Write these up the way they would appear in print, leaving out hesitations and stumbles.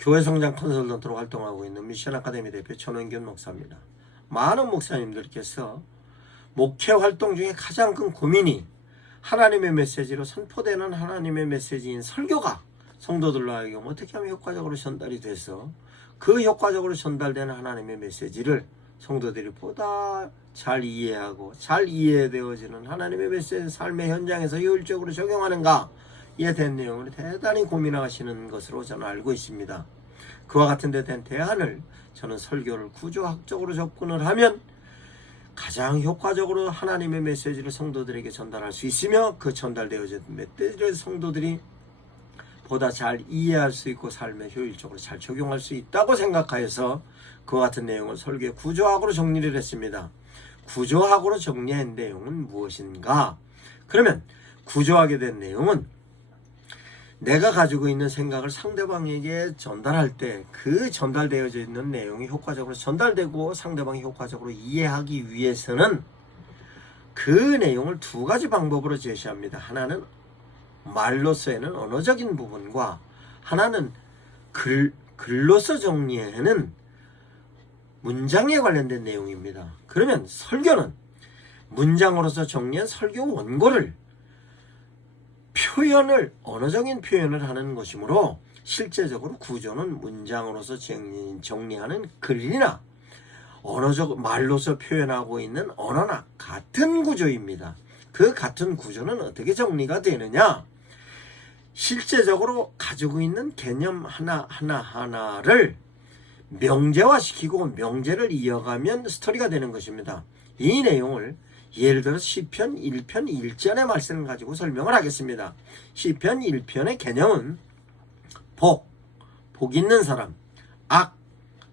교회 성장 컨설턴트로 활동하고 있는 미션 아카데미 대표 전원균 목사입니다. 많은 목사님들께서 목회 활동 중에 가장 큰 고민이 하나님의 메시지로 선포되는 하나님의 메시지인 설교가 성도들로 하여금 어떻게 하면 효과적으로 전달이 돼서 그 효과적으로 전달되는 하나님의 메시지를 성도들이 보다 잘 이해하고 잘 이해되어지는 하나님의 메시지 삶의 현장에서 효율적으로 적용하는가 이에 대한 내용을 대단히 고민하시는 것으로 저는 알고 있습니다. 그와 같은 데 대한 대안을 저는 설교를 구조학적으로 접근을 하면 가장 효과적으로 하나님의 메시지를 성도들에게 전달할 수 있으며 그 전달되어진 메시지를 성도들이 보다 잘 이해할 수 있고 삶에 효율적으로 잘 적용할 수 있다고 생각하여서 그와 같은 내용을 설교의 구조학으로 정리를 했습니다. 구조학으로 정리한 내용은 무엇인가? 그러면 구조하게 된 내용은 내가 가지고 있는 생각을 상대방에게 전달할 때 그 전달되어져 있는 내용이 효과적으로 전달되고 상대방이 효과적으로 이해하기 위해서는 그 내용을 두 가지 방법으로 제시합니다. 하나는 말로서에는 언어적인 부분과 하나는 글로서 정리하는 문장에 관련된 내용입니다. 그러면 설교는 문장으로서 정리한 설교 원고를 표현을 언어적인 표현을 하는 것이므로 실제적으로 구조는 문장으로서 정리하는 글이나 언어적 말로서 표현하고 있는 언어나 같은 구조입니다. 그 같은 구조는 어떻게 정리가 되느냐? 실제적으로 가지고 있는 개념 하나를 명제화시키고 명제를 이어가면 스토리가 되는 것입니다. 이 내용을 예를 들어 시편 1편 1절의 말씀을 가지고 설명을 하겠습니다. 시편 1편의 개념은 복 있는 사람,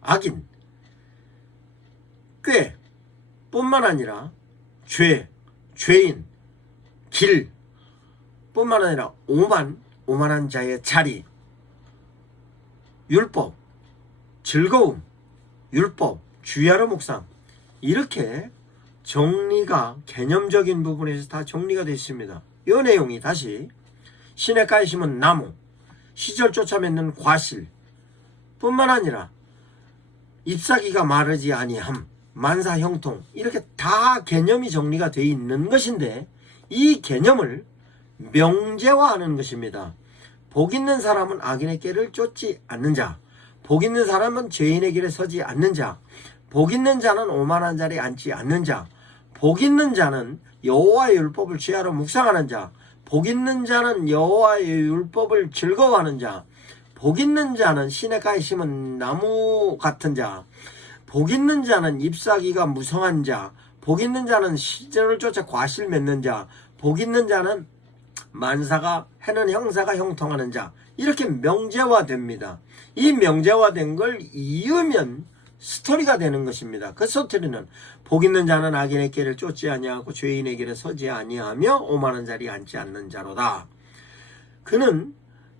악인, 꾀 뿐만 아니라 죄인, 길 뿐만 아니라 오만한 자의 자리, 율법, 즐거움, 율법, 주야로 묵상 이렇게 정리가 개념적인 부분에서 다 정리가 되어 있습니다. 이 내용이 다시 시냇가에 심은 나무, 시절 쫓아 맺는 과실 뿐만 아니라 잎사귀가 마르지 아니함, 만사 형통 이렇게 다 개념이 정리가 되어 있는 것인데 이 개념을 명제화하는 것입니다. 복 있는 사람은 악인의 길을 쫓지 않는 자, 복 있는 사람은 죄인의 길에 서지 않는 자, 복 있는 자는 오만한 자리에 앉지 않는 자, 복 있는 자는 여호와의 율법을 주야로 묵상하는 자, 복 있는 자는 여호와의 율법을 즐거워하는 자, 복 있는 자는 시냇가에 심은 나무 같은 자, 복 있는 자는 잎사귀가 무성한 자, 복 있는 자는 시절을 쫓아 과실 맺는 자, 복 있는 자는 만사가 해는 형사가 형통하는 자 이렇게 명제화됩니다. 이 명제화된 걸 이으면 스토리가 되는 것입니다. 그 스토리는 복 있는 자는 악인의 길을 쫓지 아니하고 죄인의 길에 서지 아니하며 오만한 자리에 앉지 않는 자로다. 그는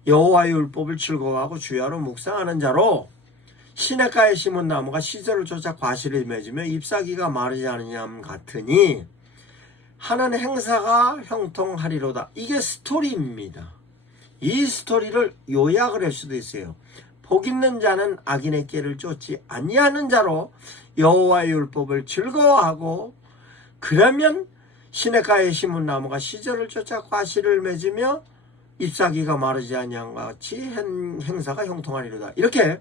여호와의 율법을 즐거워하고 주야로 묵상하는 자로 시냇가에 심은 나무가 시절을 쫓아 과실을 맺으며 잎사귀가 마르지 않으냐 같으니 하는 행사가 형통하리로다. 이게 스토리입니다. 이 스토리를 요약을 할 수도 있어요. 복 있는 자는 악인의 길을 쫓지 아니하는 자로 여호와의 율법을 즐거워하고 그러면 시냇가에 심은 나무가 시절을 쫓아 과실을 맺으며 잎사귀가 마르지 아니한 것 같이 행사가 형통하리로다. 이렇게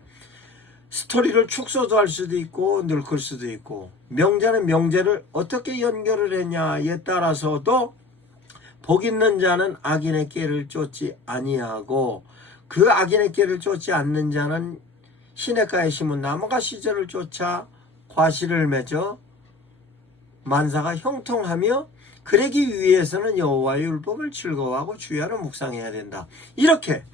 스토리를 축소도 할 수도 있고 늙을 수도 있고 명제는 명제를 어떻게 연결을 했냐에 따라서도 복 있는 자는 악인의 길을 쫓지 아니하고 그 악인의 길을 쫓지 않는 자는 시냇가에 심은 나무가 시절을 쫓아 과실을 맺어 만사가 형통하며 그러기 위해서는 여호와의 율법을 즐거워하고 주야로 묵상해야 된다. 이렇게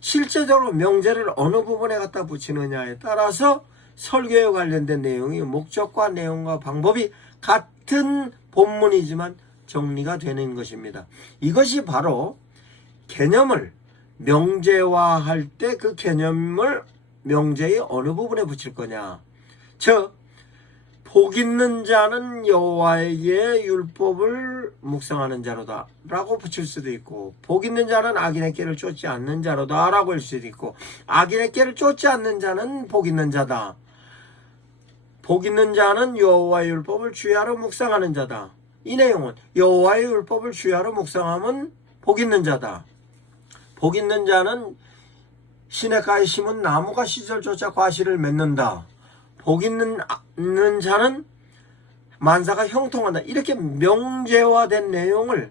실제적으로 명제를 어느 부분에 갖다 붙이느냐에 따라서 설교에 관련된 내용이 목적과 내용과 방법이 같은 본문이지만 정리가 되는 것입니다. 이것이 바로 개념을 명제화할 때 그 개념을 명제의 어느 부분에 붙일 거냐. 즉 복 있는 자는 여호와의 율법을 묵상하는 자로다 라고 붙일 수도 있고, 복 있는 자는 악인의 길을 쫓지 않는 자로다 라고 할 수도 있고, 악인의 길을 쫓지 않는 자는 복 있는 자다, 복 있는 자는 여호와의 율법을 주야로 묵상하는 자다. 이 내용은 여호와의 율법을 주야로 묵상하면 복 있는 자다. 복 있는 자는 시냇가에 심은 나무가 시절조차 과실을 맺는다. 복 있는 자는 만사가 형통한다. 이렇게 명제화된 내용을,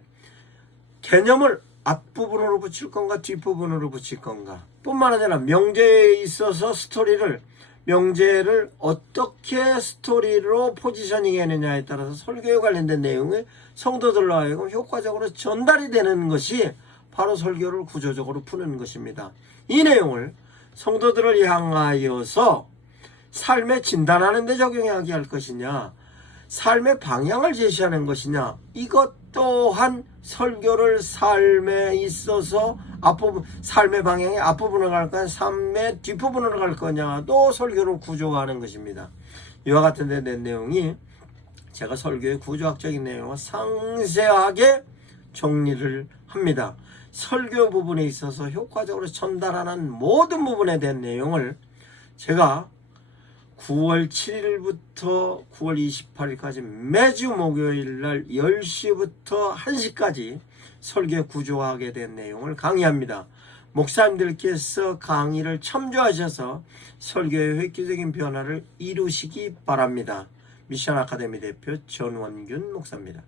개념을 앞부분으로 붙일 건가 뒷부분으로 붙일 건가, 뿐만 아니라 명제에 있어서 명제를 어떻게 스토리로 포지셔닝 하느냐에 따라서 설교에 관련된 내용이 성도들로 하여금 효과적으로 전달이 되는 것이 바로 설교를 구조적으로 푸는 것입니다. 이 내용을 성도들을 향하여서 삶에 진단하는 데 적용하게 할 것이냐, 삶의 방향을 제시하는 것이냐, 이것 또한 설교를 삶에 있어서 삶의 방향의 앞부분으로 갈 거냐, 삶의 뒷부분으로 갈 거냐도 설교를 구조화하는 것입니다. 이와 같은 데 낸 내용이 제가 설교의 구조학적인 내용을 상세하게 정리를 합니다. 설교 부분에 있어서 효과적으로 전달하는 모든 부분에 대한 내용을 제가 9월 7일부터 9월 28일까지 매주 목요일날 10시부터 1시까지 설교 구조하게 된 내용을 강의합니다. 목사님들께서 강의를 참조하셔서 설교의 획기적인 변화를 이루시기 바랍니다. 미션 아카데미 대표 전원균 목사입니다.